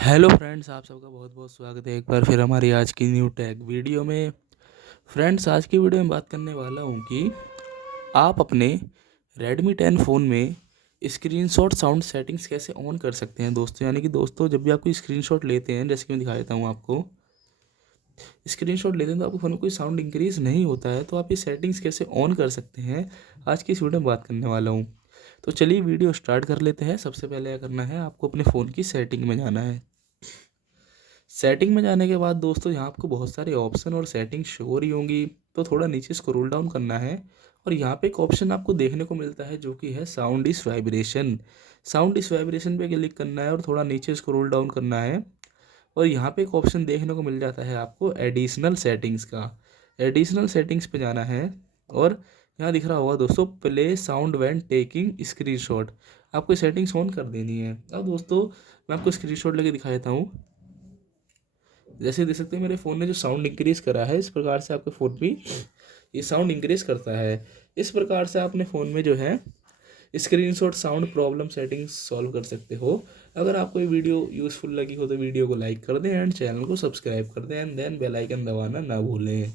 Hello friends, आप सबका बहुत बहुत स्वागत है एक बार फिर हमारी आज की न्यू टैग वीडियो में। फ्रेंड्स, आज की वीडियो में बात करने वाला हूँ कि आप अपने Redmi 10 फ़ोन में स्क्रीनशॉट साउंड सेटिंग्स कैसे ऑन कर सकते हैं दोस्तों। यानी कि दोस्तों, जब भी आप कोई स्क्रीनशॉट लेते हैं, जैसे कि मैं दिखा देता हूँ आपको, स्क्रीनशॉट लेते हैं तो आपके फ़ोन में कोई साउंड इंक्रीज नहीं होता है, तो आप ये सेटिंग्स कैसे ऑन कर सकते हैं, आज की इस वीडियो में बात करने वाला हूँ। तो चलिए वीडियो स्टार्ट कर लेते हैं। सबसे पहले क्या करना है, आपको अपने फ़ोन की सेटिंग में जाना है। सेटिंग में जाने के बाद दोस्तों, यहाँ आपको बहुत सारे ऑप्शन और सेटिंग शो हो रही होंगी, तो थोड़ा नीचे स्क्रॉल डाउन करना है और यहाँ पे एक ऑप्शन आपको देखने को मिलता है जो कि है साउंड इस वाइब्रेशन। साउंड इस वाइब्रेशन पे क्लिक करना है और थोड़ा नीचे स्क्रॉल डाउन करना है और यहाँ पे एक ऑप्शन देखने को मिल जाता है आपको एडिशनल सेटिंग्स का। एडिशनल सेटिंग्स पे जाना है और यहाँ दिख रहा होगा दोस्तों, play sound when taking screenshot. आपको सेटिंग्स ऑन कर देनी है। अब दोस्तों, मैं आपको स्क्रीनशॉट लेके दिखा देता हूँ। जैसे देख सकते हैं, मेरे फ़ोन ने जो साउंड इंक्रीज़ करा है, इस प्रकार से आपके फ़ोन भी ये साउंड इंक्रीज़ करता है। इस प्रकार से आप अपने फ़ोन में जो है screenshot sound problem settings solve कर सकते हो। अगर आपको ये वीडियो यूज़फुल लगी हो तो वीडियो को लाइक कर दें एंड चैनल को सब्सक्राइब कर दें एंड देन बेल आइकन दबाना ना भूलें।